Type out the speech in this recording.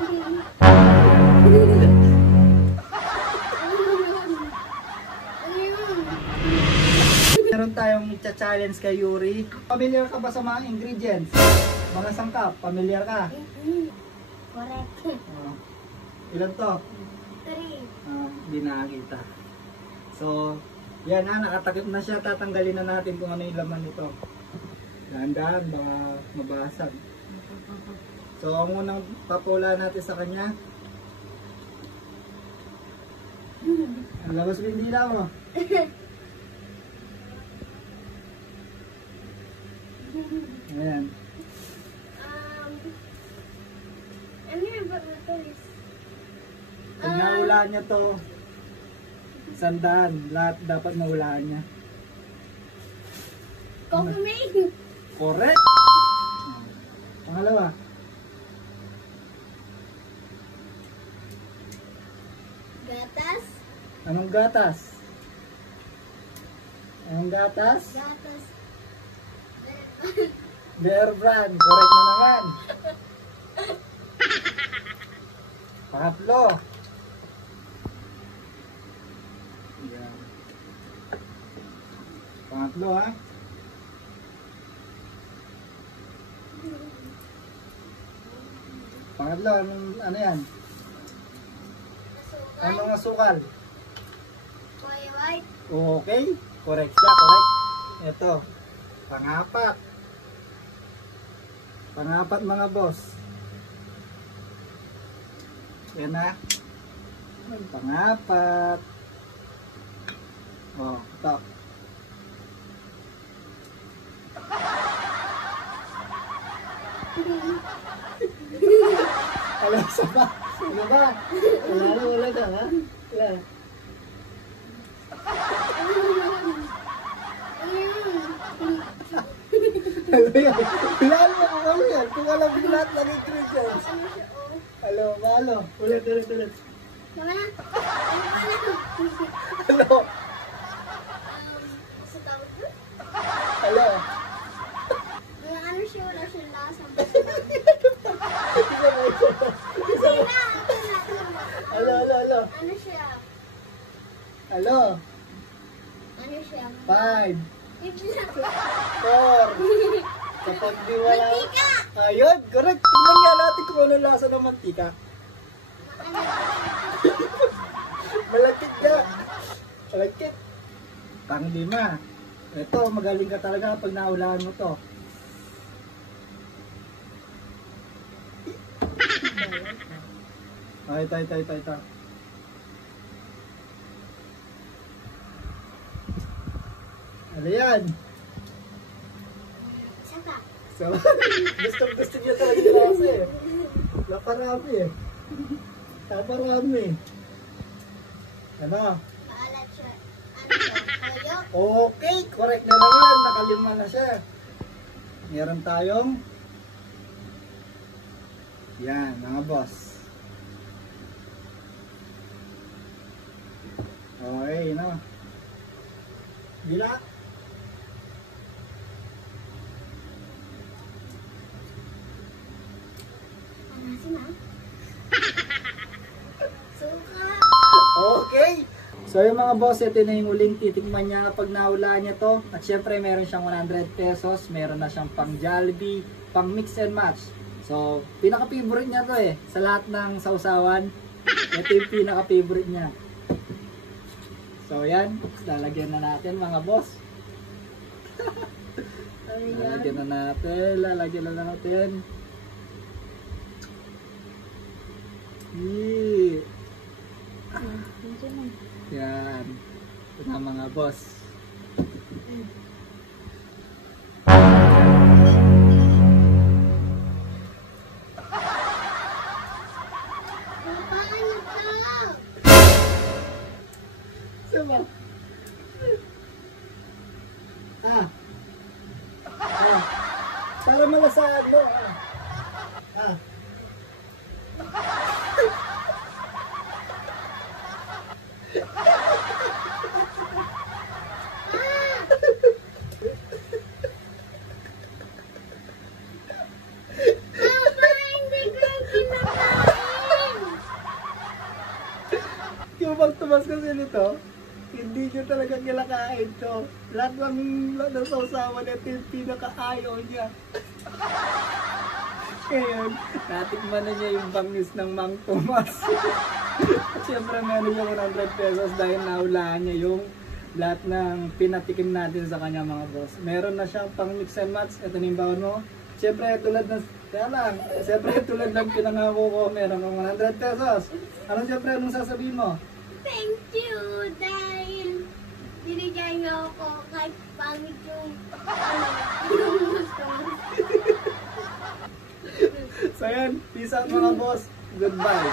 Meron tayong challenge kay Yuri. Familiar ka ba sa mga ingredients? Mga sangkap, familiar ka? Correct. Ilan to? 3. Hindi nakakita. So, yan na, nakatakip na siya. Tatanggalin na natin kung ano yung laman nito. Dahan-dahan, baka mabasag. So, ang unang papula natin sa kanya. Ang labas mo yung dila mo. Ayan. Ano yung ba't matulis? Pag nahulaan niya to, 100. Lahat dapat mahulaan niya. Coffee mate. Correct! Pangalawa. Gatas. Anong gatas? Anong gatas? Gatas. Bear brand. Correct na naman. Pangatlo. Ayan. Pangatlo ha. Pangatlo, ano yan? Anong asukal? White. Okay. Correct siya, correct. Ito. Pangapat. Pangapat mga boss. Yan na. Pangapat. Oh, ito. Alam sa ba? Ano ba? Wala ka ha? Wala. Bilalo mo kami yan. Kung alam mo lahat ng ingredients. Halo, malo. Ulit. Wala. Halo. Sa tawag ko? Halo. Ano siya? Wala siyang lasa. Halo. Ano siya? Halo. Ano siya? 5, Ito siya. 4. Kapag di wala. Mantika! Ayun, correct. Tingnan nga natin kung ano lasa ng mantika. Malakit ka. Malakit. Pang-5. Ito, magaling ka talaga pag naulahan mo to. Ay, ito. Ano yan? Saka. So, gusto niya talaga yung lasa eh. Naparami eh. Naparami. Ano? Maalat siya. Ano siya? Toyo? Okay, correct na naman. Nakalima na siya. Meron tayong yan, mga boss. Okay, no? Bila? Panasin ah. Suka. Okay. So yung mga boss, ito na yung uling titikman niya pag nahulaan niya to. At syempre meron siyang 100 pesos. Meron na siyang pang Jollibee, pang mix and match. So pinaka-favorite niya to eh. Sa lahat ng sausawan, ito yung pinaka-favorite niya. So yan, lalagyan na natin mga boss. Lalagyan na natin. Yee. Yan. Ito na mga boss. Paano to? Sama. Para malasaan mo. Papa, hindi ko kinakain. nyo nito, hindi nyo talaga kilakain to. Lahat ng sausawan nito yung pinakaayaw niya. Ngayon, natikman na niya yung bangis ng Mang Tomas. At syempre meron yung 100 pesos dahil nahulaan niya yung lahat ng pinatikim natin sa kanya mga boss. Meron na siyang pang mix and match. Ito na yung baon mo. Syempre tulad ng, kaya lang, syempre tulad ng pinangako ko, meron kang 100 pesos. Anong sasabihin mo? Thank you dahil binigyan niyo ako kahit pangit yung gusto mo. So yan, peace out mga boss. Goodbye.